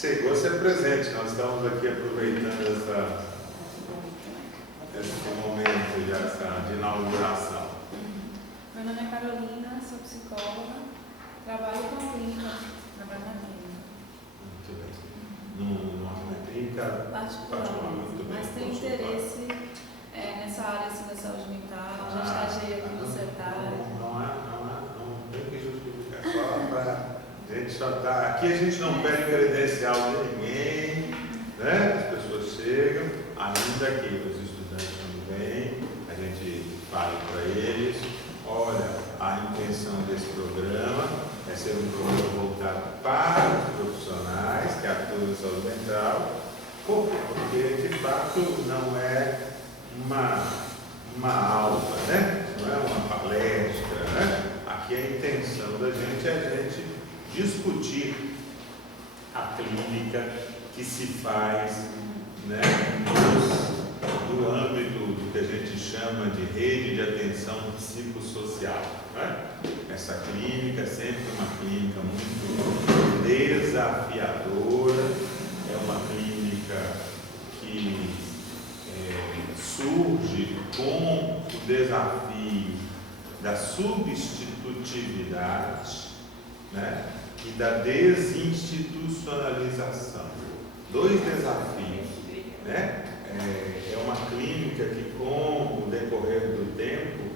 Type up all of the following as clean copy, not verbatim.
chegou a ser presente. Nós estamos aqui aproveitando esse momento de inauguração. Meu nome é Carolina, sou psicóloga, trabalho com a clínica, trabalho na clínica. Muito bem. Numa clínica particular, muito bem. Mas tenho interesse nessa área assim, da saúde mental, já estagiei aqui no CETAR. Não tem que justificar, só para a gente só tá. Aqui a gente não pede credencial de ninguém, né? As pessoas chegam, ainda que os estudantes não vêm, a gente fala para eles, olha, a intenção desse programa é ser um programa voltado para os profissionais que atuam em saúde mental, porque de fato não é uma aula, né? Não é uma palestra, né? Aqui a intenção da gente é a gente discutir a clínica que se faz, né, no âmbito do que a gente chama de rede de atenção psicossocial, né? Essa clínica é sempre uma clínica muito desafiadora, é uma clínica que surge com o desafio da substitutividade, né, e da desinstitucionalização. Dois desafios, né? É uma clínica que, com o decorrer do tempo,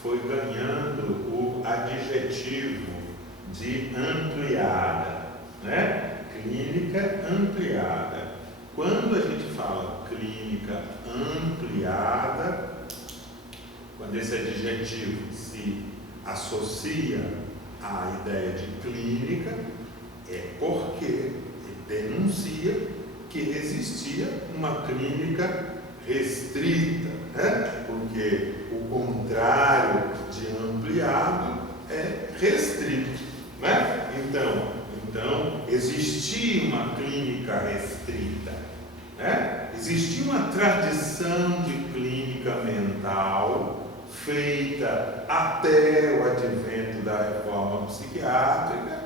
foi ganhando o adjetivo de ampliada, né? Clínica ampliada. Quando a gente fala clínica ampliada, quando esse adjetivo se associa à ideia de clínica, é porque ele denuncia que existia uma clínica restrita, né? Porque o contrário de ampliado é restrito, né? Então existia uma clínica restrita, né? Existia uma tradição de clínica mental feita até o advento da reforma psiquiátrica,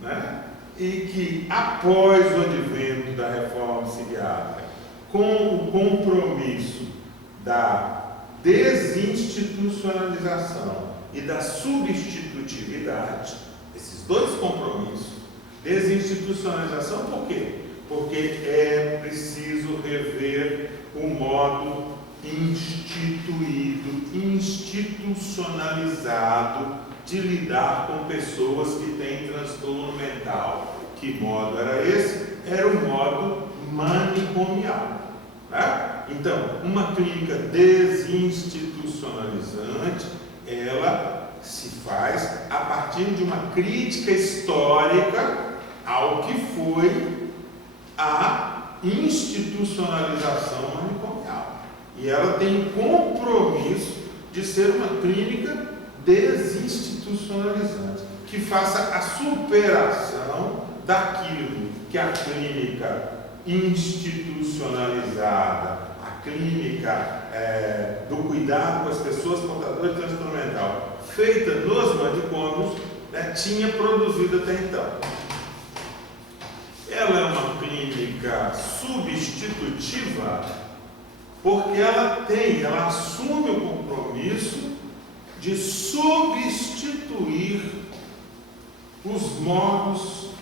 né? E que, após o advento da reforma psiquiátrica, com o compromisso da desinstitucionalização e da substitutividade, esses dois compromissos, desinstitucionalização por quê? Porque é preciso rever o modo institucionalizado de lidar com pessoas que têm transtorno mental. Que modo era esse? Era o modo manicomial, né? Então, uma clínica desinstitucionalizante, ela se faz a partir de uma crítica histórica ao que foi a institucionalização manicomial. E ela tem compromisso de ser uma clínica desinstitucionalizante, que faça a superação daquilo que a clínica institucionalizada, a clínica do cuidado com as pessoas portadoras de transtorno mental, feita nos manicômios, né, tinha produzido até então. Ela é uma clínica substitutiva porque ela assume o compromisso de substituir os modos,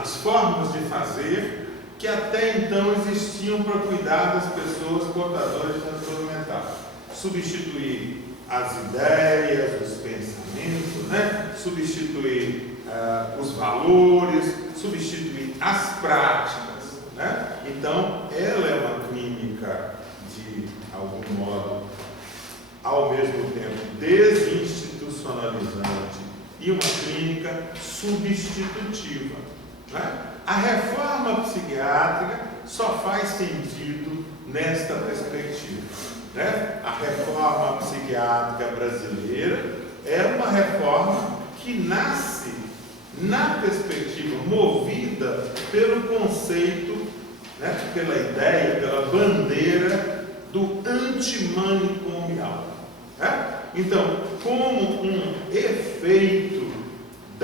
as formas de fazer que até então existiam para cuidar das pessoas portadoras de transtorno mental. Substituir as ideias, os pensamentos, né? Substituir os valores, substituir as práticas, né? Então, ela é uma clínica de algum modo, ao mesmo tempo, desinstitucionalizante e uma clínica substitutiva, né? A reforma psiquiátrica só faz sentido nesta perspectiva, né? A reforma psiquiátrica brasileira é uma reforma que nasce na perspectiva movida pelo conceito, né, pela ideia, pela bandeira do antimanicomial, né? Então, como um efeito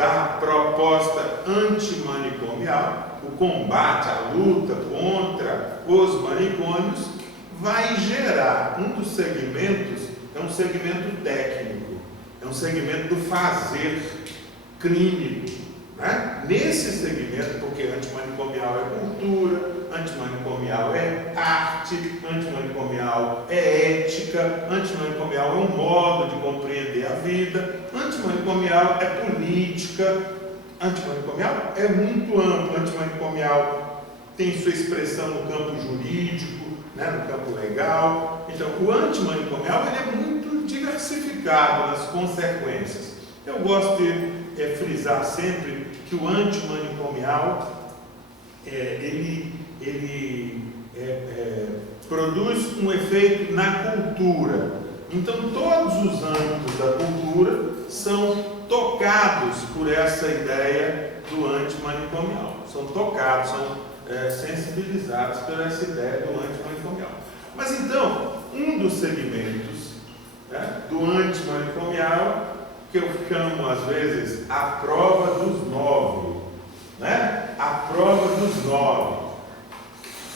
da proposta antimanicomial, o combate, a luta contra os manicômios, vai gerar um dos segmentos, é um segmento técnico, é um segmento do fazer clínico, né? Nesse segmento, porque antimanicomial é cultura, antimanicomial é arte, antimanicomial é ética, antimanicomial é um modo de compreender a vida, antimanicomial é política, antimanicomial é muito amplo, antimanicomial tem sua expressão no campo jurídico, né, no campo legal. Então, o antimanicomial ele é muito diversificado nas consequências. Eu gosto de frisar sempre que o antimanicomial produz um efeito na cultura. Então, todos os âmbitos da cultura são tocados por essa ideia do antimanicomial. São tocados, são sensibilizados por essa ideia do antimanicomial. Mas então, um dos segmentos, né, do antimanicomial, que eu chamo às vezes a prova dos 9, né? A prova dos 9,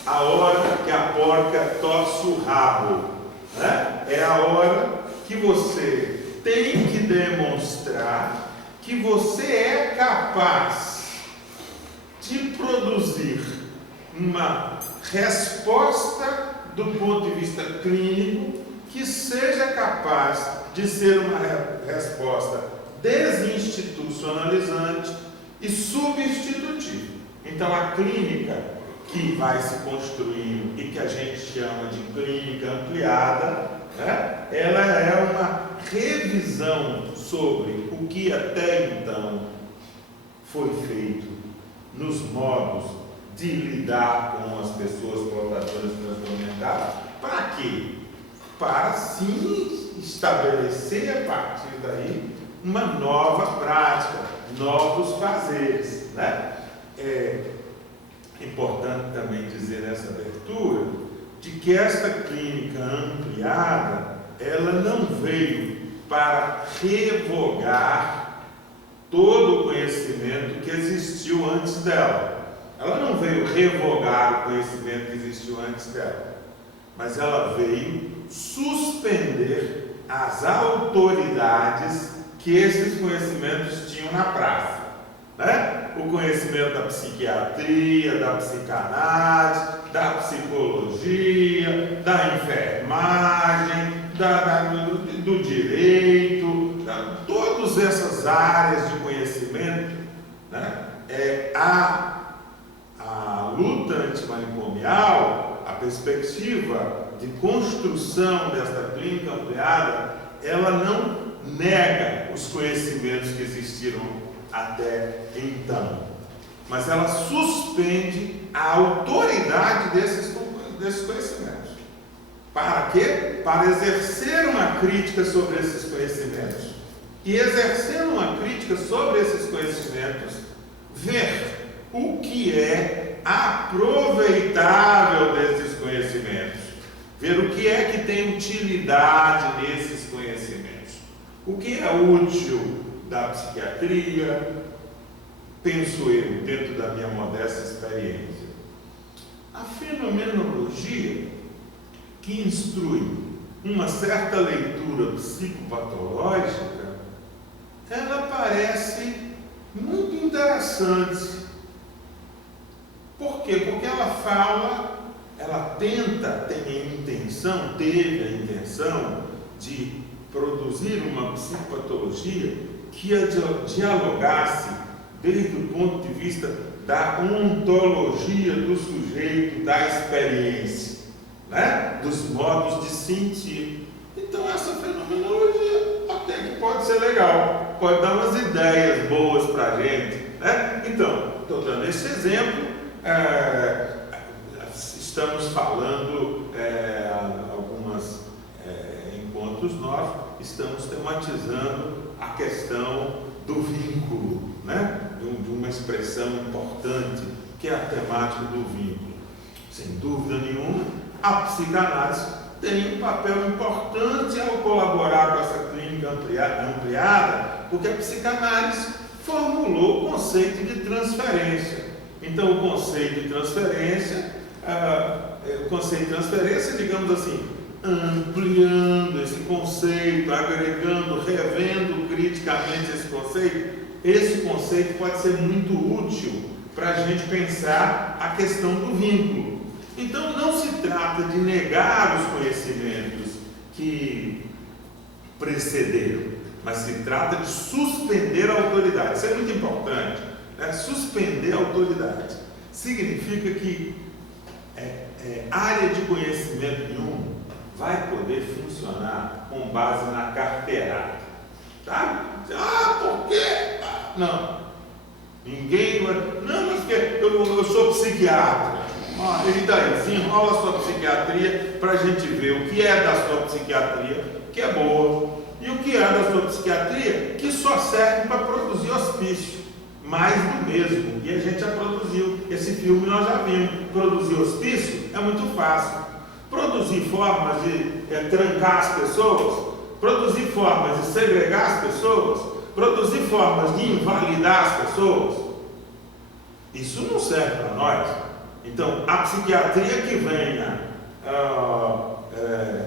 a hora que a porca torce o rabo, né? É a hora que você tem que demonstrar que você é capaz de produzir uma resposta do ponto de vista clínico que seja capaz de ser uma resposta desinstitucionalizante e substitutiva. Então, a clínica que vai se construindo e que a gente chama de clínica ampliada, né, ela é uma revisão sobre o que até então foi feito nos modos de lidar com as pessoas portadoras de transtorno mental. Para quê? Para sim estabelecer a partir daí uma nova prática, novos fazeres, né? É importante também dizer nessa abertura de que esta clínica ampliada, ela não veio para revogar todo o conhecimento que existiu antes dela. Ela não veio revogar o conhecimento que existiu antes dela, mas ela veio suspender as autoridades que esses conhecimentos tinham na praça, né? O conhecimento da psiquiatria, da psicanálise, da psicologia, da enfermagem, do direito, todas essas áreas de conhecimento, né? A luta antimanicomial, a perspectiva de construção desta clínica ampliada, ela não nega os conhecimentos que existiram até então, mas ela suspende a autoridade desses conhecimentos. Para quê? Para exercer uma crítica sobre esses conhecimentos. E exercendo uma crítica sobre esses conhecimentos, ver o que é aproveitável desses conhecimentos, ver o que é que tem utilidade nesses conhecimentos, o que é útil da psiquiatria, penso eu, dentro da minha modesta experiência. A fenomenologia, que instrui uma certa leitura psicopatológica, ela parece muito interessante. Por quê? Porque ela teve a intenção de produzir uma psicopatologia que dialogasse desde o ponto de vista da ontologia do sujeito, da experiência, né? Dos modos de sentir. Então, essa fenomenologia até que pode ser legal, pode dar umas ideias boas para a gente, né? Então, estou dando esse exemplo. Estamos falando, alguns encontros nossos, estamos tematizando a questão do vínculo, né? De uma expressão importante, que é a temática do vínculo. Sem dúvida nenhuma, a psicanálise tem um papel importante ao colaborar com essa clínica ampliada, porque a psicanálise formulou o conceito de transferência. Então, o conceito de transferência, digamos assim, ampliando esse conceito, agregando, revendo criticamente esse conceito pode ser muito útil para a gente pensar a questão do vínculo. Então, não se trata de negar os conhecimentos que precederam, mas se trata de suspender a autoridade. Isso é muito importante, né? Suspender a autoridade significa que área de conhecimento nenhum vai poder funcionar com base na carteirada, tá? Por quê? Não, ninguém vai. Não, mas eu sou psiquiatra. E daí, desenrola a sua psiquiatria para a gente ver o que é da sua psiquiatria que é boa e o que é da sua psiquiatria que só serve para produzir hospício, mais do mesmo. E a gente já produziu, esse filme nós já vimos. Produzir hospício é muito fácil. Produzir formas de trancar as pessoas, produzir formas de segregar as pessoas, produzir formas de invalidar as pessoas, isso não serve para nós. Então, a psiquiatria que venha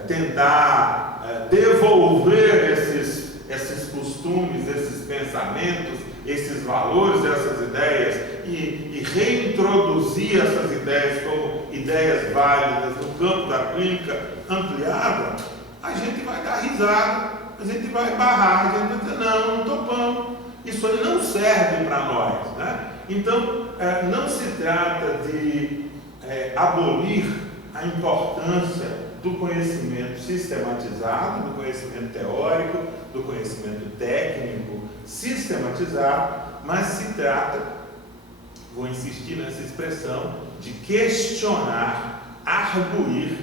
tentar devolver esses costumes, esses pensamentos, esses valores, essas ideias e reintroduzir essas ideias como ideias válidas no campo da clínica ampliada, a gente vai dar risada, a gente vai barrar, a gente vai dizer, não topamos, isso aí não serve para nós, né? Então, não se trata de abolir a importância do conhecimento sistematizado, do conhecimento teórico, do conhecimento técnico sistematizado, mas se trata, vou insistir nessa expressão, de questionar, arguir,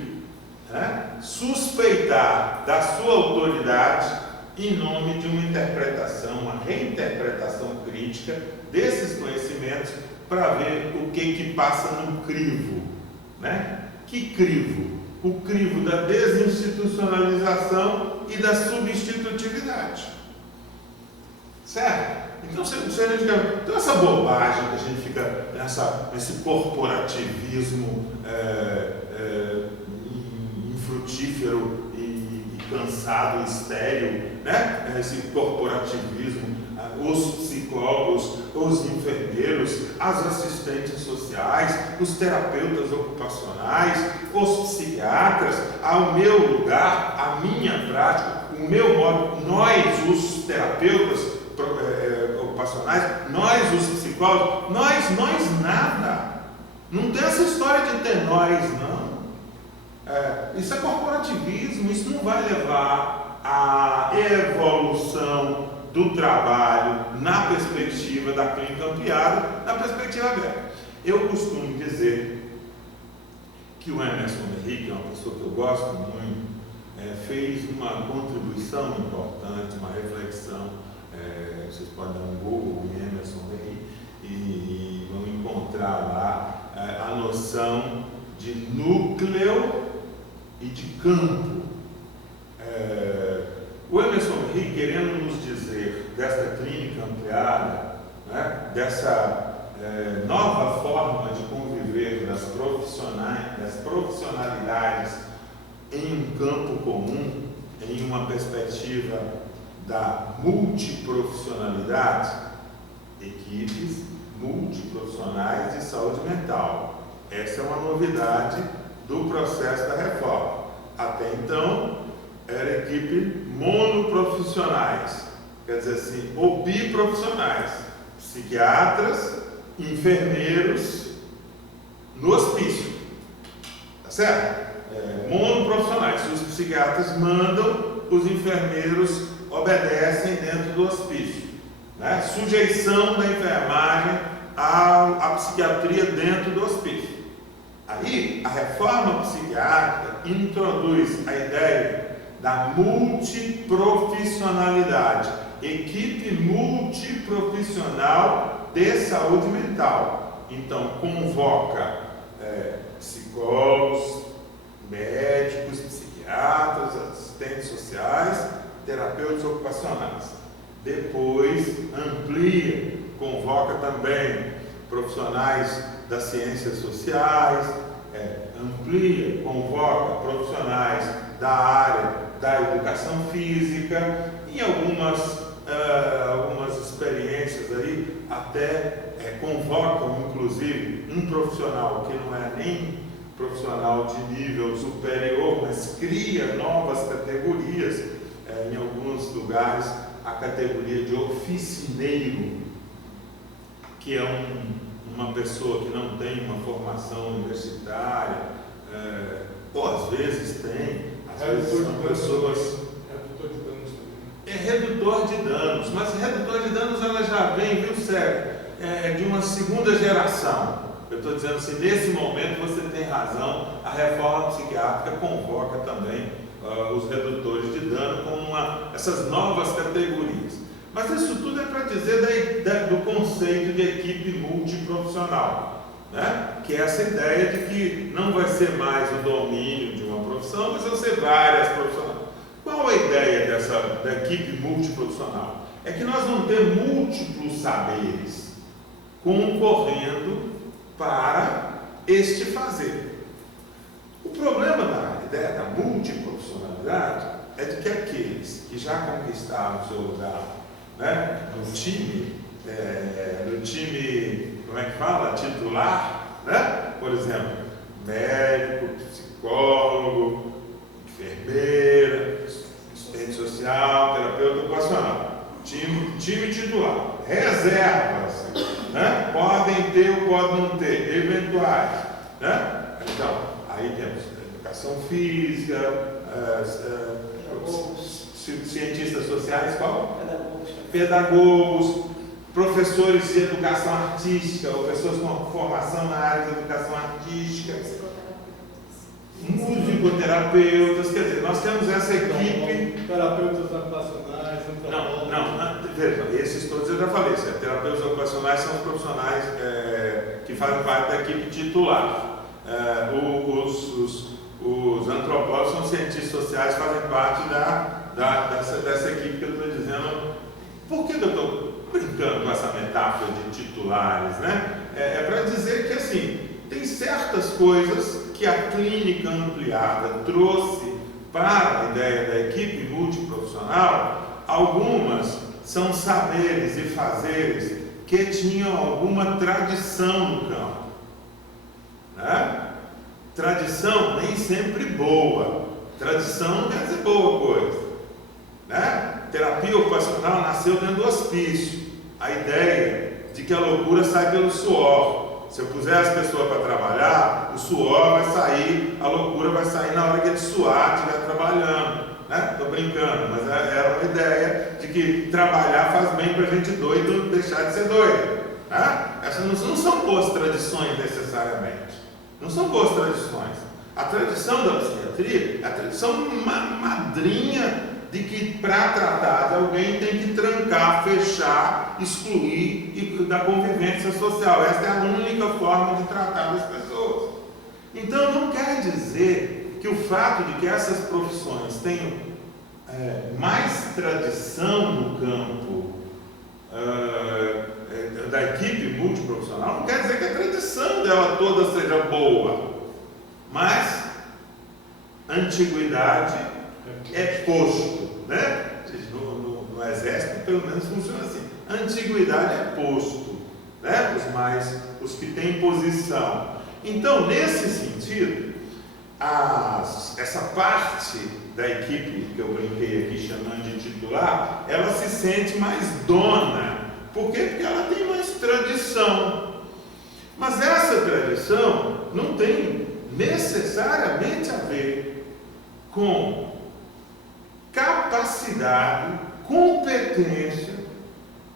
né? Suspeitar da sua autoridade em nome de uma interpretação, uma reinterpretação crítica desses conhecimentos para ver o que passa no crivo, né? Que crivo? O crivo da desinstitucionalização e da substitutividade. Certo? Então, então essa bobagem que a gente fica nesse corporativismo infrutífero e cansado, estéril, né? Esse corporativismo, os psicólogos, os enfermeiros, as assistentes sociais, os terapeutas ocupacionais, os psiquiatras, ao meu lugar, a minha prática, o meu modo, nós, os terapeutas ocupacionais, nós, os psicólogos, nós nada. Não tem essa história de ter nós, não. Isso é corporativismo, isso não vai levar à evolução do trabalho na perspectiva da clínica ampliada, na perspectiva aberta. Eu costumo dizer que o Emerson Henrique, que é uma pessoa que eu gosto muito, fez uma contribuição importante, uma reflexão. Vocês podem dar um Google em Emerson Henrique e vão encontrar lá a noção de núcleo e de campo. O Emerson Henrique, querendo nos dizer desta clínica ampliada, né, dessa nova forma de conviver das profissionalidades em um campo comum, em uma perspectiva da multiprofissionalidade, equipes multiprofissionais de saúde mental. Essa é uma novidade do processo da reforma. Até então, era equipe monoprofissionais, quer dizer assim, ou biprofissionais, psiquiatras, enfermeiros no hospício, tá certo? Monoprofissionais, se os psiquiatras mandam, os enfermeiros obedecem dentro do hospício, né? Sujeição da enfermagem à psiquiatria dentro do hospício. Aí, a reforma psiquiátrica introduz a ideia da multiprofissionalidade, equipe multiprofissional de saúde mental. Então, convoca psicólogos, médicos, psiquiatras, assistentes sociais, terapeutas ocupacionais. depois amplia, convoca também profissionais das ciências sociais, amplia, convoca profissionais da área da educação física, em algumas experiências aí até convocam inclusive um profissional que não é nem profissional de nível superior, mas cria novas categorias, em alguns lugares a categoria de oficineiro, que é uma pessoa que não tem uma formação universitária, ou às vezes tem, às vezes são pessoas... É redutor de danos, mas redutor de danos ela já vem, viu, Sérgio, de uma segunda geração. Eu estou dizendo assim, nesse momento você tem razão, a reforma psiquiátrica convoca também os redutores de dano como essas novas categorias. Mas isso tudo é para dizer do conceito de equipe multiprofissional, né? Que é essa ideia de que não vai ser mais o domínio de uma profissão, mas vão ser várias profissionais. Qual a ideia da equipe multiprofissional? É que nós vamos ter múltiplos saberes concorrendo para este fazer. O problema da ideia da multiprofissionalidade é de que aqueles que já conquistaram o seu lugar, né, no time, como é que fala? Titular, né? Por exemplo, médico, psicólogo, enfermeira, assistente social, terapeuta ocupacional, time titular, reservas, né? Podem ter ou podem não ter, eventuais, né? Então, aí temos educação física, cientistas sociais, qual? Pedagogos, professores de educação artística, ou pessoas com formação na área de educação artística, musicoterapeutas, quer dizer, nós temos essa equipe. Terapeutas ocupacionais, não, veja, esses todos eu já falei, terapeutas ocupacionais são os profissionais que fazem parte da equipe titular. Os antropólogos são cientistas sociais, fazem parte dessa equipe que eu estou dizendo. Por que eu estou brincando com essa metáfora de titulares, né? É para dizer que, assim, tem certas coisas que a clínica ampliada trouxe para a ideia da equipe multiprofissional. Algumas são saberes e fazeres que tinham alguma tradição no campo, né? Tradição nem sempre boa. Tradição não quer dizer boa coisa, né? Terapia ocupacional nasceu dentro do hospício. A ideia de que a loucura sai pelo suor. Se eu puser as pessoas para trabalhar, o suor vai sair, a loucura vai sair na hora que ele suar, estiver trabalhando, né? Estou brincando, mas era uma ideia de que trabalhar faz bem para a gente doido deixar de ser doido, né? Essas não são boas tradições necessariamente, não são boas tradições. A tradição da psiquiatria é a tradição madrinha de que para tratar de alguém tem que trancar, fechar, excluir e da convivência social. Essa é a única forma de tratar das pessoas. Então não quer dizer que o fato de que essas profissões tenham mais tradição no campo da equipe multiprofissional, não quer dizer que a tradição dela toda seja boa, mas antiguidade é posto, né? No exército pelo menos funciona assim. Antiguidade é posto, né? Os que têm posição. Então, nesse sentido, essa parte da equipe que eu brinquei aqui chamando de titular, ela se sente mais dona. Por quê? Porque ela tem mais tradição. Mas essa tradição não tem necessariamente a ver com capacidade, competência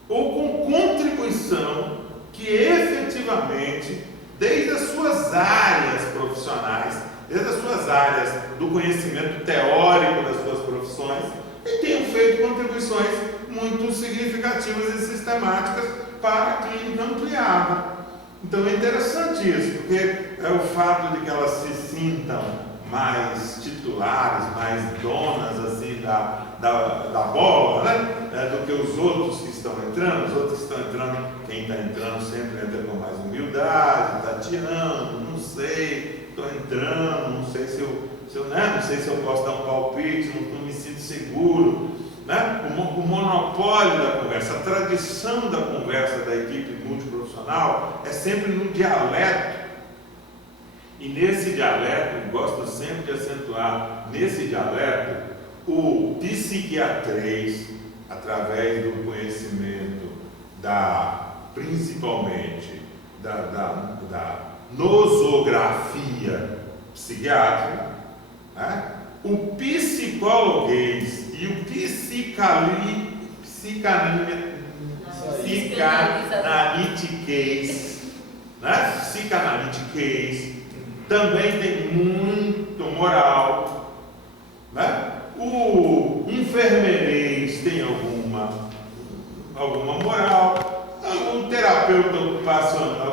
ou com contribuição que efetivamente, desde as suas áreas profissionais, desde as suas áreas do conhecimento teórico das suas profissões, e tenham feito contribuições muito significativas e sistemáticas para a clínica ampliada. Então é interessante isso, porque é o fato de que elas se sintam mais titulares, mais donas assim da bola, né? Do que os outros que estão entrando. Os outros que estão entrando, quem está entrando sempre entra com mais humildade, tateando, não sei, estou entrando, não sei se eu posso dar um palpite, não me sinto seguro. Né? O monopólio da conversa, a tradição da conversa da equipe multiprofissional é sempre no dialeto. E nesse dialeto, gosto sempre de acentuar, nesse dialeto, o psiquiatrês, através do conhecimento principalmente da nosografia psiquiátrica, né? O psicologuês e o psicanalitiquês, né? Psicanalitiquês também tem muito moral, né? O enfermeirês tem alguma moral, o terapeuta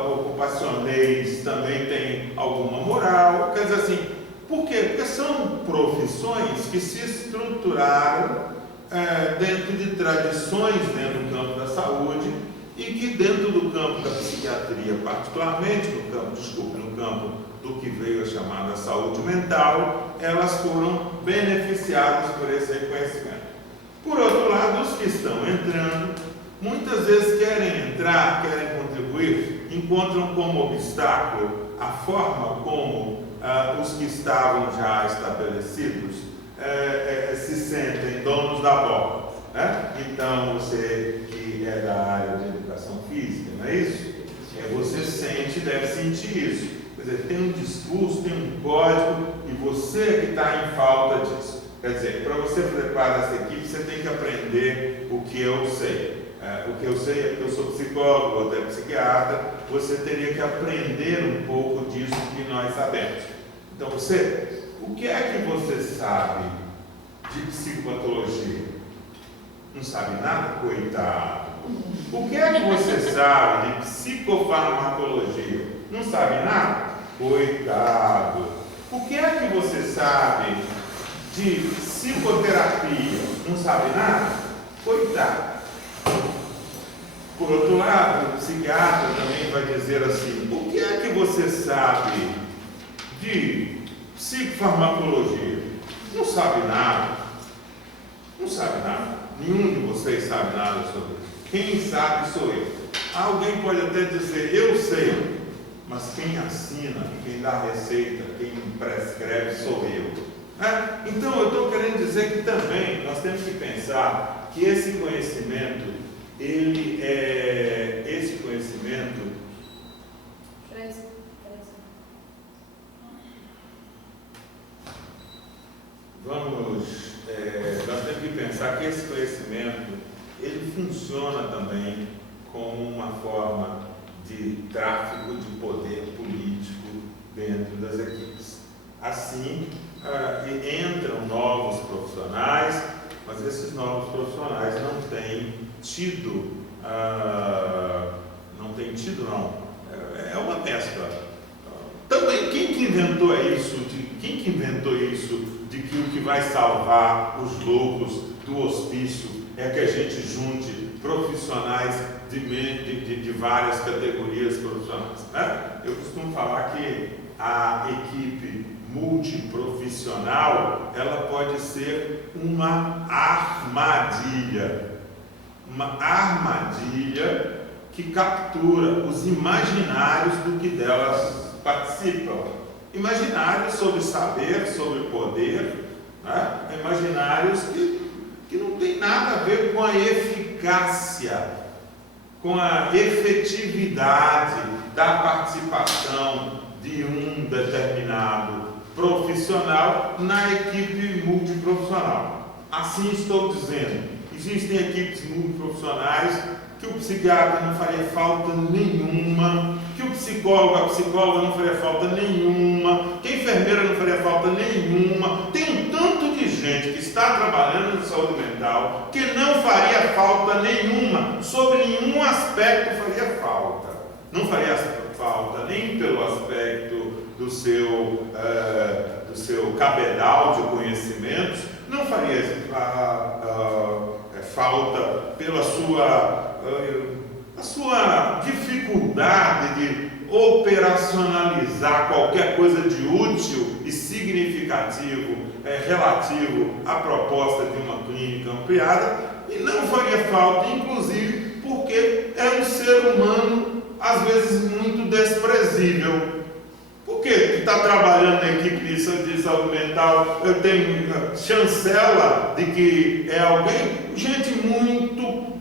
ocupacionês também tem alguma moral. Quer dizer assim, por quê? Porque são profissões que se estruturaram dentro de tradições dentro do campo da saúde e que dentro do campo da psiquiatria, particularmente no campo do que veio a chamar da saúde mental, elas foram beneficiadas por esse reconhecimento. Por outro lado, os que estão entrando, muitas vezes querem entrar, querem contribuir, encontram como obstáculo a forma como os que estavam já estabelecidos se sentem donos da bola, né? Então, você que é da área de educação física, não é isso? Você deve sentir isso. Quer dizer, tem um discurso, tem um código, e você que está em falta disso. Quer dizer, para você fazer parte dessa equipe, você tem que aprender o que eu sei. O que eu sei é porque eu sou psicólogo ou até psiquiatra, você teria que aprender um pouco disso que nós sabemos. Então, o que é que você sabe de psicopatologia? Não sabe nada? Coitado. O que é que você sabe de psicofarmacologia? Não sabe nada? Coitado. O que é que você sabe de psicoterapia? Não sabe nada? Coitado. Por outro lado, o psiquiatra também vai dizer assim: o que é que você sabe de psicofarmacologia? Não sabe nada. Não sabe nada. Nenhum de vocês sabe nada sobre isso. Quem sabe sou eu. Alguém pode até dizer, eu sei, mas quem assina, quem dá a receita, quem prescreve sou eu. Então eu estou querendo dizer que também nós temos que pensar que esse conhecimento, nós temos que pensar que esse conhecimento, ele funciona também como uma forma de tráfico de poder político dentro das equipes. Assim, entram novos profissionais, mas esses novos profissionais não têm tido, é uma mescla. Também, quem que inventou isso de que o que vai salvar os loucos do hospício é que a gente junte profissionais de várias categorias profissionais, né? Eu costumo falar que a equipe multiprofissional, ela pode ser uma armadilha que captura os imaginários do que delas participam. Imaginários sobre saber, sobre poder, né? Imaginários que não tem nada a ver com a eficácia, com a efetividade da participação de um determinado profissional na equipe multiprofissional. Assim estou dizendo, existem equipes multiprofissionais que o psiquiatra não faria falta nenhuma, que o psicólogo, a psicóloga não faria falta nenhuma, que a enfermeira não faria falta nenhuma. Tem um tanto de gente que está trabalhando na saúde mental que não faria falta nenhuma, sobre nenhum aspecto faria falta. Não faria falta nem pelo aspecto do seu seu cabedal de conhecimentos, não faria falta pela sua dificuldade de operacionalizar qualquer coisa de útil e significativo relativo à proposta de uma clínica ampliada, e não faria falta, inclusive, porque é um ser humano, às vezes, muito desprezível. Porque está trabalhando na equipe de saúde mental, eu tenho chancela de que é alguém, gente muito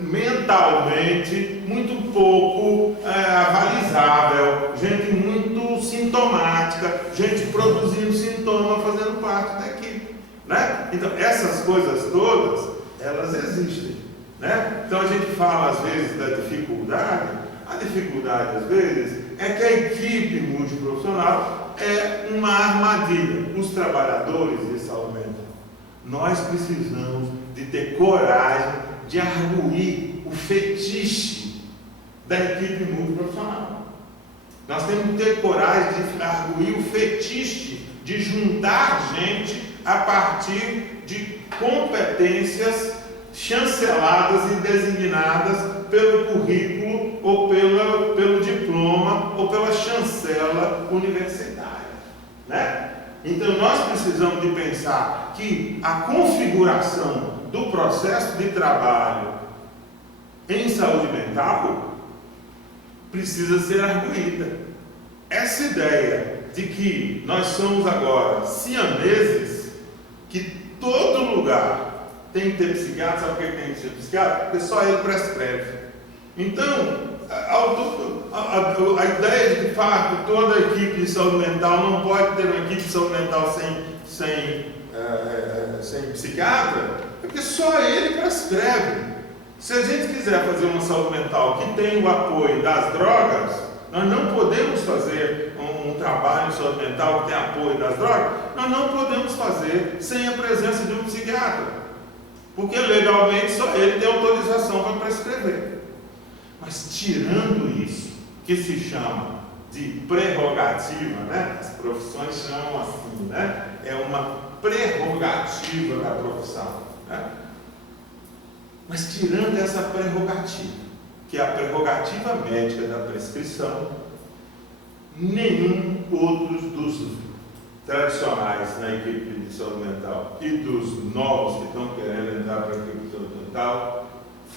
mentalmente, muito pouco avalizável, gente muito sintomática, gente produzindo sintoma, fazendo parte da equipe, né? Então, essas coisas todas, elas existem, né? Então, a gente fala, às vezes, da dificuldade. A dificuldade, às vezes, é que a equipe multiprofissional é uma armadilha. Os trabalhadores de saúde mental, nós precisamos de ter coragem de arguir o fetiche da equipe multiprofissional. Nós temos que ter coragem de arguir o fetiche de juntar gente a partir de competências chanceladas e designadas pelo currículo ou pelo diploma ou pela chancela universitária, né? Então nós precisamos de pensar que a configuração do processo de trabalho em saúde mental precisa ser arguída. Essa ideia de que nós somos agora siameses, que todo lugar tem que ter psiquiatra, sabe por que tem que ser psiquiatra? Porque só ele prescreve. Então, a ideia de que toda a equipe de saúde mental não pode ter uma equipe de saúde mental sem psiquiatra, é porque só ele prescreve. Se a gente quiser fazer uma saúde mental que tenha o apoio das drogas, nós não podemos fazer um trabalho de saúde mental que tenha apoio das drogas, nós não podemos fazer sem a presença de um psiquiatra. Porque legalmente só ele tem autorização para prescrever. Mas tirando isso, que se chama de prerrogativa, né? As profissões chamam assim, né? É uma prerrogativa da profissão, né? Mas tirando essa prerrogativa, que é a prerrogativa médica da prescrição, nenhum outro dos tradicionais na equipe de saúde mental e dos novos que estão querendo entrar para a equipe de saúde mental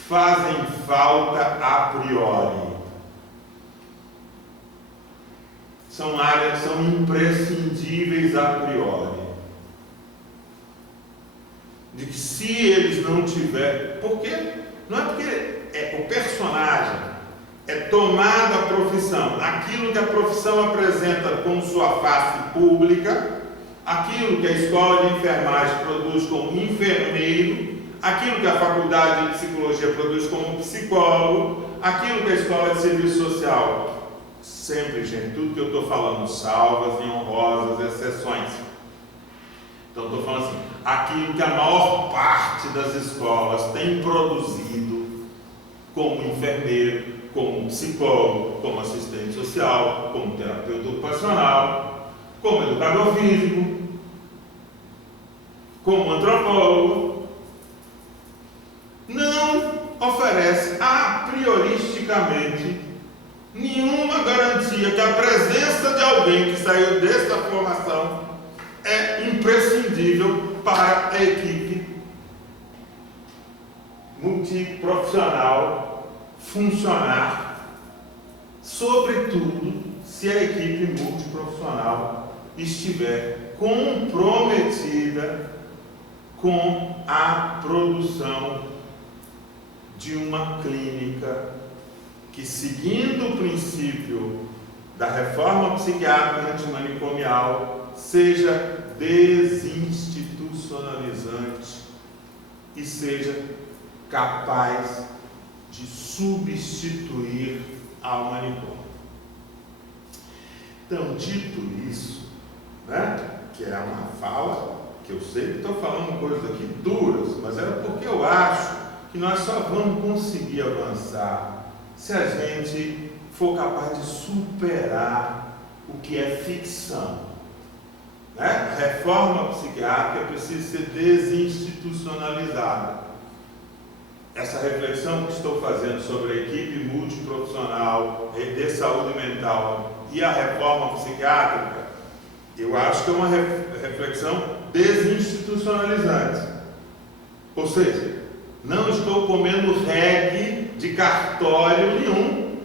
fazem falta a priori. São áreas que são imprescindíveis a priori. De que se eles não tiverem... Não é porque o personagem é tomado a profissão, aquilo que a profissão apresenta como sua face pública, aquilo que a escola de enfermagem produz como enfermeiro, aquilo que a faculdade de psicologia produz como psicólogo, aquilo que a escola de serviço social, sempre, gente, tudo que eu estou falando, salvas e honrosas exceções. Então, estou falando assim, aquilo que a maior parte das escolas tem produzido como enfermeiro, como psicólogo, como assistente social, como terapeuta ocupacional, como educador físico, como antropólogo, não oferece a prioristicamente nenhuma garantia que a presença de alguém que saiu desta formação é imprescindível para a equipe multiprofissional funcionar, sobretudo se a equipe multiprofissional estiver comprometida com a produção de uma clínica que, seguindo o princípio da reforma psiquiátrica antimanicomial, seja desinstitucionalizante e seja capaz de substituir ao manicômio. Então, dito isso, né, que é uma fala, que eu sei que estou falando coisas aqui duras, mas era porque eu acho que nós só vamos conseguir avançar se a gente for capaz de superar o que é ficção. né? A reforma psiquiátrica precisa ser desinstitucionalizada. Essa reflexão que estou fazendo sobre a equipe multiprofissional de saúde mental e a reforma psiquiátrica, eu acho que é uma reflexão desinstitucionalizante. Ou seja, não estou comendo reggae de cartório nenhum,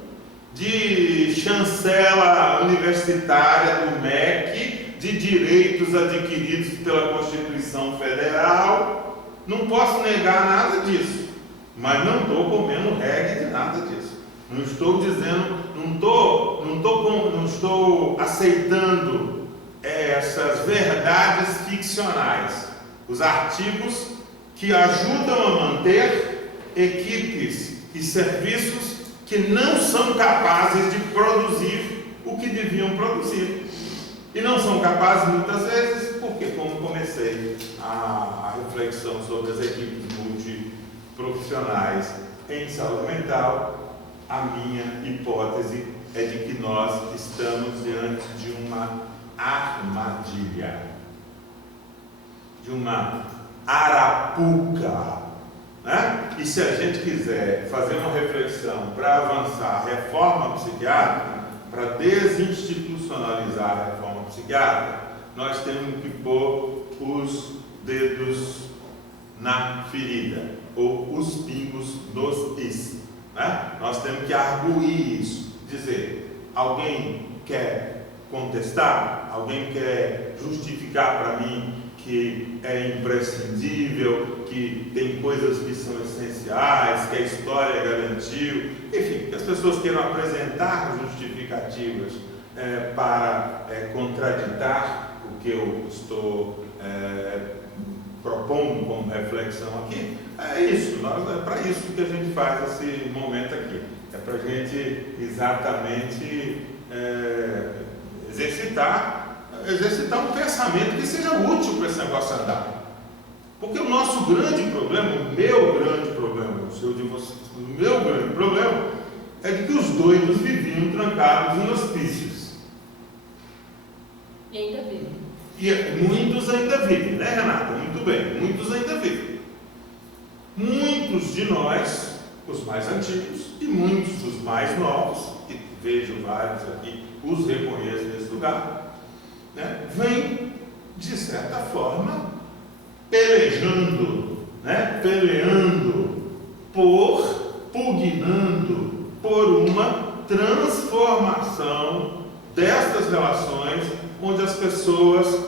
de chancela universitária do MEC, de direitos adquiridos pela Constituição Federal. Não posso negar nada disso, mas não estou comendo reggae de nada disso. Não estou dizendo, não estou aceitando essas verdades ficcionais, os artigos que ajudam a manter equipes e serviços que não são capazes de produzir o que deviam produzir. E não são capazes muitas vezes, porque, como comecei a reflexão sobre as equipes multiprofissionais em saúde mental, a minha hipótese é de que nós estamos diante de uma armadilha, de uma arapuca, né? E se a gente quiser fazer uma reflexão para avançar a reforma psiquiátrica, para desinstitucionalizar a reforma psiquiátrica, nós temos que pôr os dedos na ferida, ou os pingos nos is, né? Nós temos que arguir isso, dizer, alguém quer contestar, alguém quer justificar para mim que é imprescindível, que tem coisas que são essenciais, que a história garantiu, enfim, que as pessoas queiram apresentar justificativas para contraditar o que eu estou propondo como reflexão aqui. É isso, é para isso que a gente faz esse momento aqui. É para a gente exatamente exercitar um pensamento que seja útil para esse negócio andar. Porque o nosso grande problema, o meu grande problema, o seu de vocês, o meu grande problema é de que os doidos viviam trancados em hospícios. E ainda vivem. E muitos ainda vivem, né, Renata? Muito bem, muitos ainda vivem. Muitos de nós, os mais antigos, e muitos dos mais novos, e vejo vários aqui, os reconheço nesse lugar, né, vem, de certa forma, pelejando, né, pugnando por uma transformação destas relações, onde as pessoas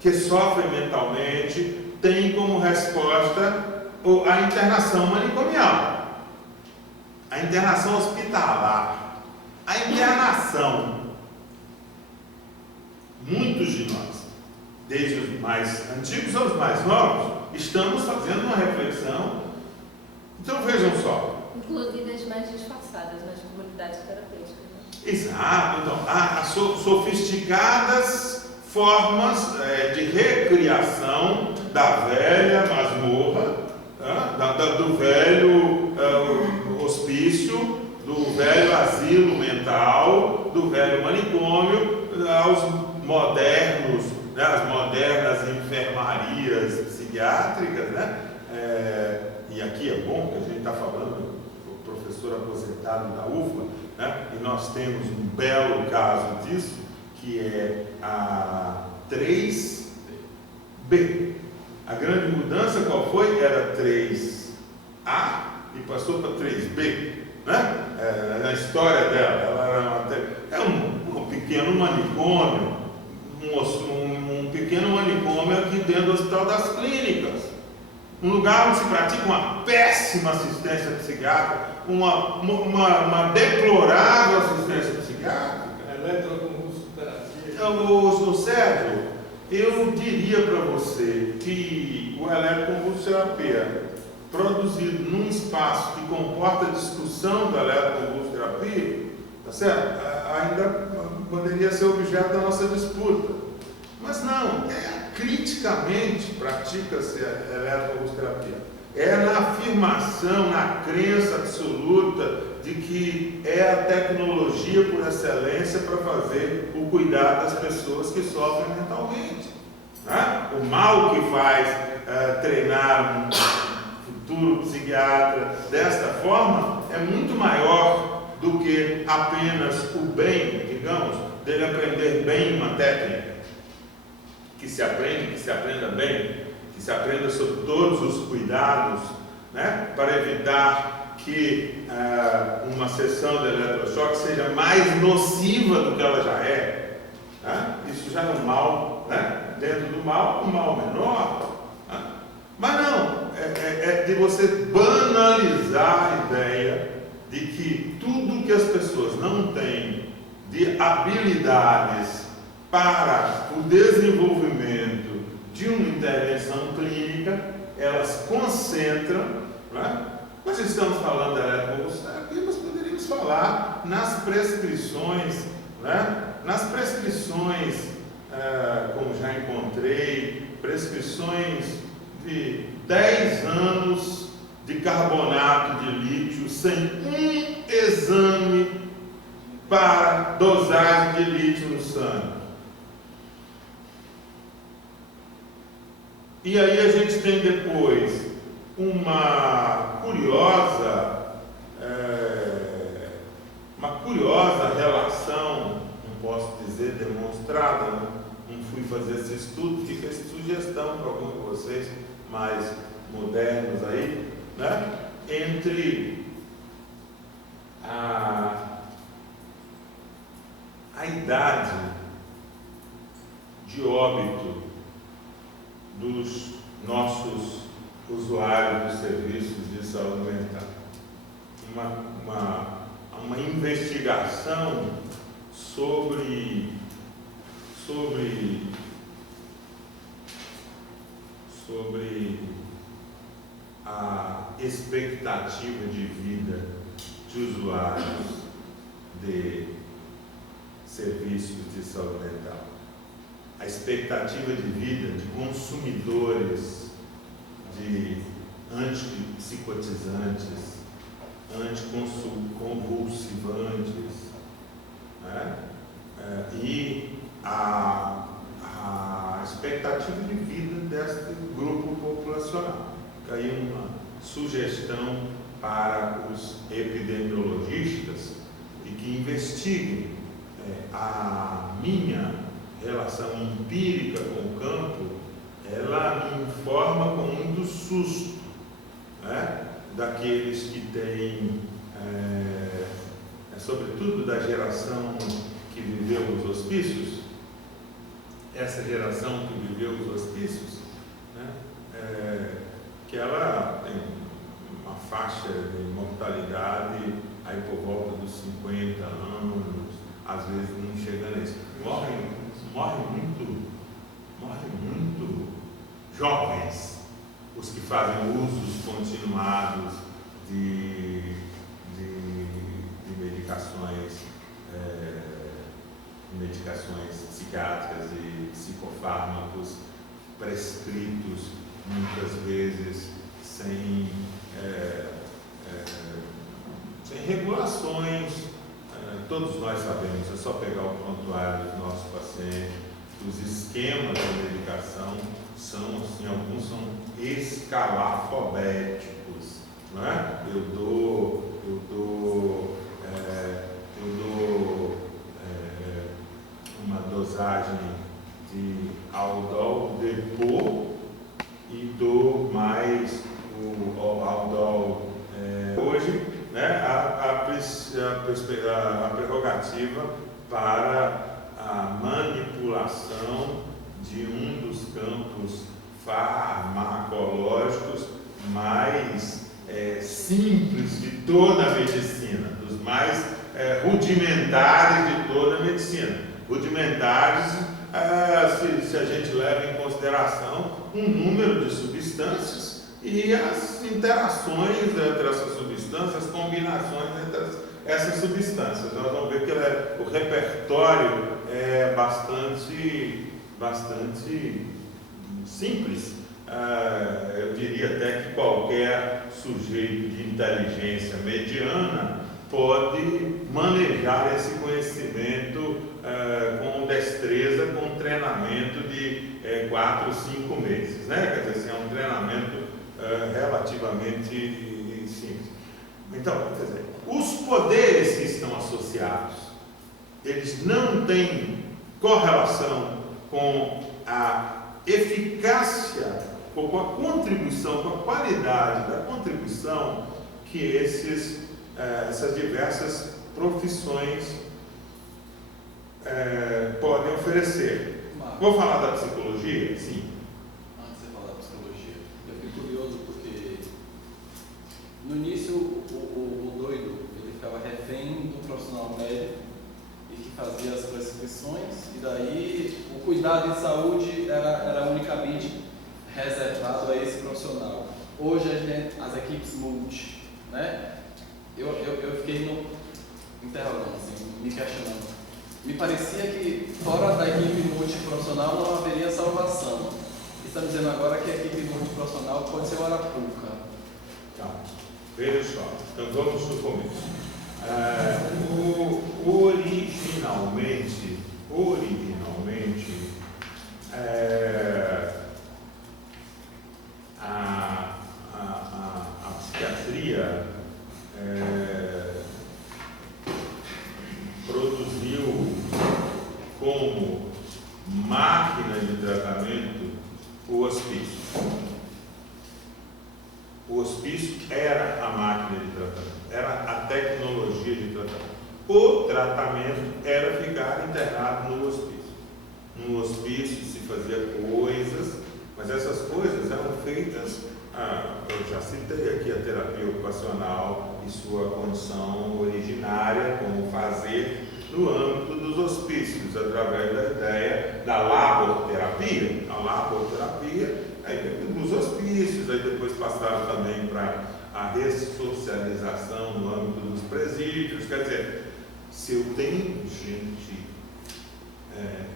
que sofrem mentalmente têm como resposta a internação manicomial, a internação hospitalar, a internação. Muitos de nós, desde os mais antigos aos mais novos, estamos fazendo uma reflexão. Então vejam só. Inclusive as mais disfarçadas nas comunidades terapêuticas. Né? Exato. Então, há sofisticadas formas de recriação da velha masmorra, do velho hospício, do velho asilo mental, do velho manicômio, aos modernos, né, as modernas enfermarias psiquiátricas, né? E aqui é bom que a gente está falando do professor aposentado da UFA, né? E nós temos um belo caso disso, que é a 3B. A grande mudança qual foi? Era 3A e passou para 3B, né? Na história dela, ela era um pequeno manicômio, um pequeno manicômio aqui dentro do Hospital das Clínicas, um lugar onde se pratica uma péssima assistência psiquiátrica, uma deplorável assistência psiquiátrica. Eletroconvulsoterapia. Ô Sérgio, eu diria para você que o eletroconvulsoterapia produzido num espaço que comporta a discussão da eletroconvulsoterapia, tá certo? Ainda poderia ser objeto da nossa disputa. Mas não, criticamente pratica-se a eletroconvulsoterapia. É na afirmação, na crença absoluta de que é a tecnologia por excelência para fazer o cuidado das pessoas que sofrem mentalmente. Né? O mal que faz treinar um futuro psiquiatra desta forma é muito maior do que apenas o bem, digamos, dele aprender bem uma técnica. Que se aprenda bem, que se aprenda sobre todos os cuidados, né, para evitar que uma sessão de eletrochoque seja mais nociva do que ela já é. Né? Isso já é um mal, né? Dentro do mal, um mal menor. Né? Mas não, é de você banalizar a ideia de que tudo que as pessoas não têm de habilidades para o desenvolvimento de uma intervenção clínica, elas concentram, né? Nós estamos falando da eletroconvulsoterapia, mas poderíamos falar nas prescrições, né? Nas prescrições, como já encontrei, prescrições de 10 anos de carbonato de lítio sem um exame para dosagem de lítio no sangue. E aí a gente tem depois uma curiosa relação, não posso dizer demonstrada, não fui fazer esse estudo, fica essa sugestão para alguns de vocês mais modernos aí, né? Entre a idade de óbito dos nossos usuários dos serviços de saúde mental. Uma investigação sobre a expectativa de vida de usuários de serviços de saúde mental. A expectativa de vida de consumidores de antipsicotizantes, anticonvulsivantes, né? E a expectativa de vida deste grupo populacional. Fica aí uma sugestão para os epidemiologistas e que investiguem a minha relação empírica com o campo. Ela me informa com muito susto, né, daqueles que têm, sobretudo da geração que viveu os hospícios, essa geração que viveu os hospícios, né, que ela tem uma faixa de mortalidade aí por volta dos 50 anos, às vezes não chegando a isso. Morrem muito jovens os que fazem usos continuados de medicações psiquiátricas e psicofármacos prescritos muitas vezes sem regulações. Todos nós sabemos, é só pegar o prontuário dos nossos pacientes, que os esquemas de medicação são, assim, alguns são escalafobéticos, não é? Eu dou uma dosagem de Aldol Depot e dou mais o Aldol. Hoje, né, a prerrogativa para a manipulação de um dos campos farmacológicos mais simples de toda a medicina, dos mais rudimentares de toda a medicina. Rudimentares, se a gente leva em consideração um número de substâncias e as interações entre essas substâncias, as combinações entre essas substâncias. Nós vamos ver que o repertório é bastante simples. Eu diria até que qualquer sujeito de inteligência mediana pode manejar esse conhecimento com destreza, com treinamento de 4, 5 meses, né? Quer dizer, assim, é um treinamento relativamente simples. Então, quer dizer, os poderes que estão associados, eles não têm correlação com a eficácia ou com a contribuição, com a qualidade da contribuição que essas diversas profissões podem oferecer. Marcos, Vou falar da psicologia? Sim. antes de você falar da psicologia, eu fico curioso porque no início o doido ele ficava refém do profissional médico e que fazia as prescrições, e daí o cuidado em saúde era unicamente reservado a esse profissional. Hoje as equipes multi, né? Eu fiquei interrogando, assim, me questionando. Me parecia que fora da equipe multiprofissional não haveria salvação. Está me dizendo agora que a equipe multiprofissional pode ser o Arapuca. Tá. Veja só. Então vamos no começo. Originalmente, a psiquiatria produziu como máquina de tratamento o hospício. O hospício era a máquina de tratamento, era a tecnologia de tratamento. O tratamento era ficar internado no hospício. No hospício se fazia coisas, mas essas coisas eram feitas, eu já citei aqui a terapia ocupacional e sua condição originária, como fazer no âmbito dos hospícios, através da ideia da laboterapia. A laboterapia, aí dos hospícios, aí depois passaram também para a ressocialização no âmbito dos presídios. Quer dizer, se eu tenho gente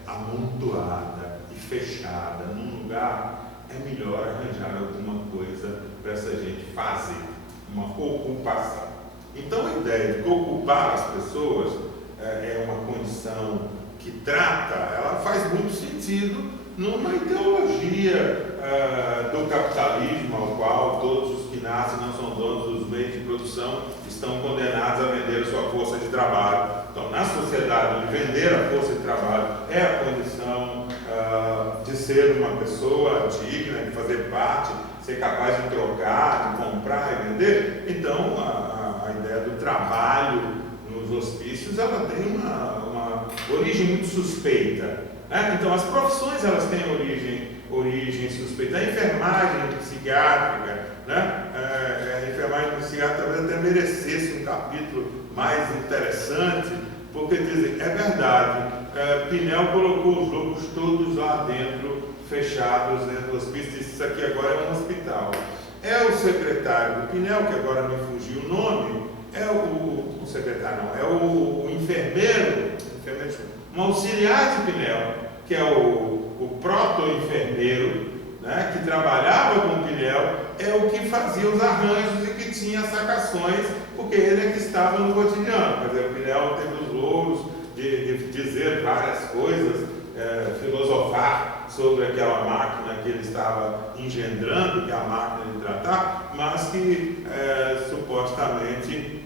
amontoada e fechada num lugar, é melhor arranjar alguma coisa para essa gente fazer, uma ocupação. Então a ideia de ocupar as pessoas é uma condição que ela faz muito sentido numa ideologia do capitalismo, ao qual todos os que nascem não são donos dos meios de produção, estão condenados a vender a sua força de trabalho. Então, na sociedade, onde vender a força de trabalho é a condição de ser uma pessoa digna, de fazer parte, ser capaz de trocar, de comprar e vender, então a ideia do trabalho nos hospícios, ela tem uma origem muito suspeita. Então, as profissões, elas têm origem suspeita. A enfermagem psiquiátrica, a enfermagem psiquiátrica talvez até merecesse um capítulo mais interessante, porque dizem, é verdade, Pinel colocou os loucos todos lá dentro, fechados dentro do hospício, disse, isso aqui agora é um hospital. É o secretário do Pinel, que agora me fugiu o nome, é o secretário não, é o enfermeiro, um auxiliar de Pinel, que é o proto-enfermeiro, que trabalhava com o Pinel, é o que fazia os arranjos e que tinha sacações, porque ele é que estava no cotidiano. Quer dizer, o Pinel teve os louros de dizer várias coisas, filosofar sobre aquela máquina que ele estava engendrando, que é a máquina de tratar, mas que supostamente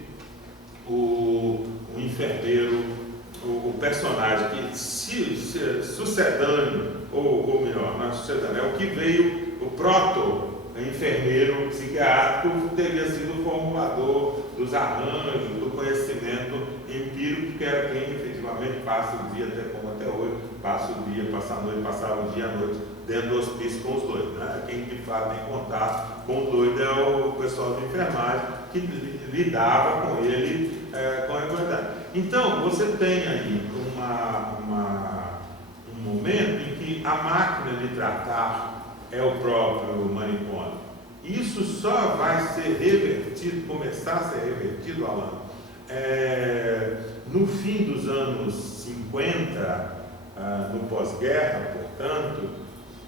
o enfermeiro, o personagem que sucedâneo, ou melhor, não é sucedâneo, é o que veio, o proto-enfermeiro psiquiátrico, teria sido o formulador dos arranjos, do conhecimento empírico, que era quem efetivamente passa o dia, até como até hoje, passa o dia, passa a noite, passava o dia à noite dentro do hospício com os doidos. Quem de fato tem contato com o doido é o pessoal de enfermagem, que lidava com ele com a igualdade. Então, você tem aí um momento em que a máquina de tratar é o próprio manicômio. Isso só vai ser revertido, começar a ser revertido, Alan, no fim dos anos 50, no pós-guerra, portanto,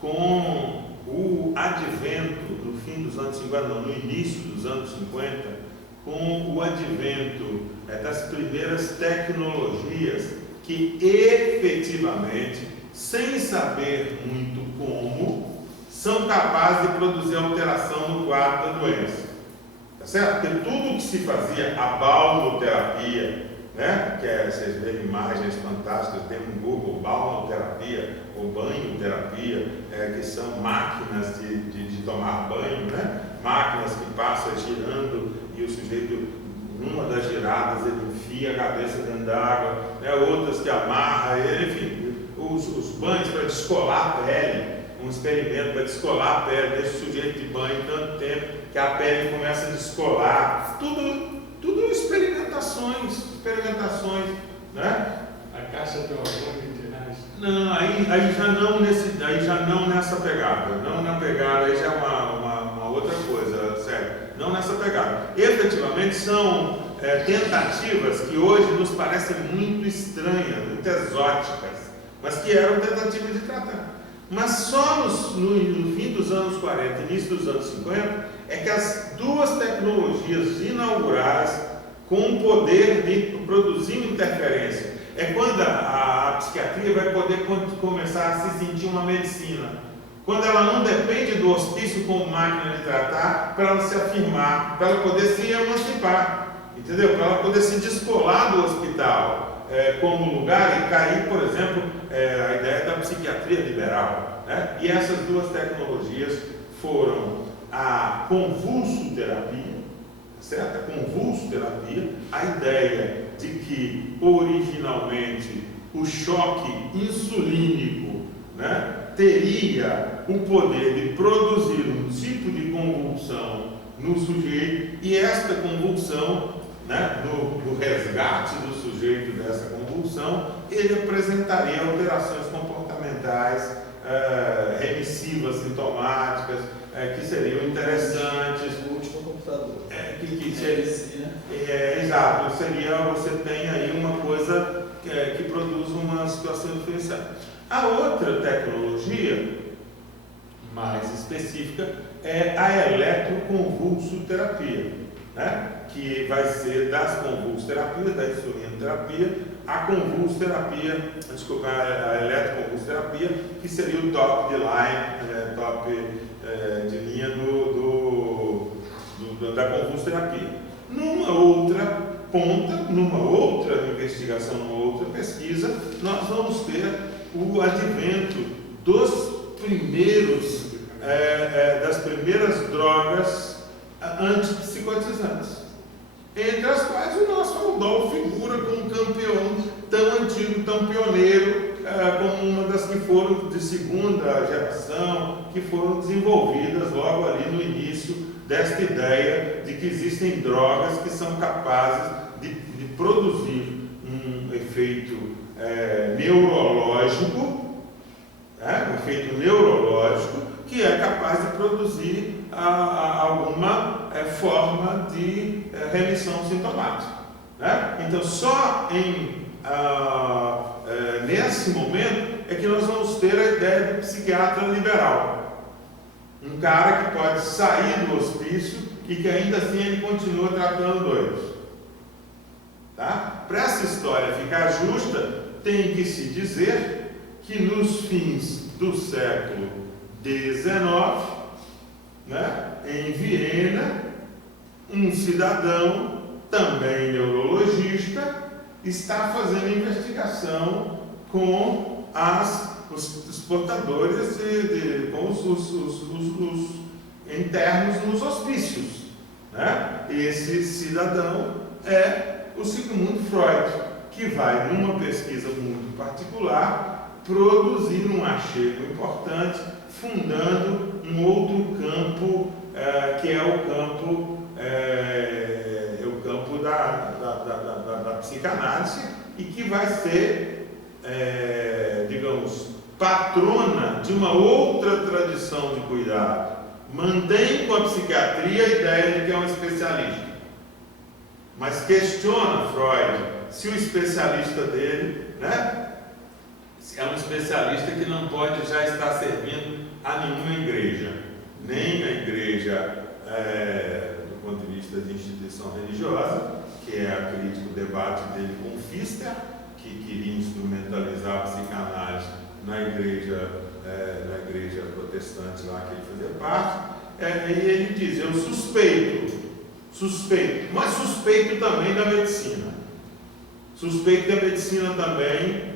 com o advento, no fim dos anos 50, não, no início dos anos 50, com o advento das primeiras tecnologias que efetivamente, sem saber muito como, são capazes de produzir alteração no quadro da doença. Tá certo? Porque tudo que se fazia, a balneoterapia, né? Vocês veem imagens fantásticas, tem no Google, balneoterapia ou banho-terapia, que são máquinas de tomar banho, né? Máquinas que passam girando e o sujeito, numa das giradas, ele enfia a cabeça dentro d'água, né? Outras que amarra ele, enfim, os banhos para descolar a pele, um experimento para descolar a pele, deixa o sujeito de banho tanto tempo que a pele começa a descolar, tudo experimentações, né? A caixa tem R$20. Não, aí já não nessa pegada, não na pegada, aí já é uma outra coisa, sério, não nessa pegada. Efetivamente são tentativas que hoje nos parecem muito estranhas, muito exóticas, mas que eram tentativas de tratar. Mas só no fim dos anos 40, início dos anos 50, é que as duas tecnologias inaugurais com o poder de produzir interferência, é quando a psiquiatria vai poder começar a se sentir uma medicina. Quando ela não depende do hospício como máquina de tratar, para ela se afirmar, para ela poder se emancipar, entendeu? Para ela poder se descolar do hospital como lugar e cair, por exemplo, a ideia da psiquiatria liberal, né? E essas duas tecnologias foram a convulsoterapia, certo? A convulsoterapia, a ideia de que originalmente o choque insulínico, né, teria o poder de produzir um tipo de convulsão no sujeito, e esta convulsão, né, no resgate do sujeito dessa convulsão, ele apresentaria alterações comportamentais remissivas, sintomáticas, que seriam interessantes. O último computador. Exato, você tem aí uma coisa que produz uma situação diferenciada. A outra tecnologia mais específica é a eletroconvulsoterapia, né? Que vai ser das convulsoterapias, da insulinoterapia, a convulsoterapia, a eletroconvulsoterapia, que seria o top de line, top de linha da convulsoterapia. Numa outra ponta, numa outra investigação, numa outra pesquisa, nós vamos ter o advento das primeiras drogas antipsicotizantes, entre as quais o nosso Aldol figura como campeão tão antigo, tão pioneiro, como uma das que foram de segunda geração, que foram desenvolvidas logo ali no início desta ideia de que existem drogas que são capazes de produzir um efeito neurológico, que é capaz de produzir alguma forma de remissão sintomática, né? Então, só nesse momento é que nós vamos ter a ideia do psiquiatra liberal. Um cara que pode sair do hospício e que ainda assim ele continua tratando doidos. Tá? Para essa história ficar justa, tem que se dizer que nos fins do século XIX, né, em Viena, um cidadão, também neurologista, está fazendo investigação com os portadores, com os internos nos hospícios, né? Esse cidadão é o Sigmund Freud, que vai, numa pesquisa muito particular, produzir um achego importante, fundando um outro campo, que é o campo da psicanálise, e que vai ser, digamos, patrona de uma outra tradição de cuidado. Mantém com a psiquiatria a ideia de que é um especialista, mas questiona Freud se o especialista dele, né, é um especialista que não pode já estar servindo a nenhuma igreja, nem a igreja ponto de vista de instituição religiosa, que é aquele debate dele com Pfister, que queria instrumentalizar a psicanálise na igreja protestante lá que ele fazia parte. E ele diz: eu suspeito, mas suspeito também da medicina. Suspeito que a medicina também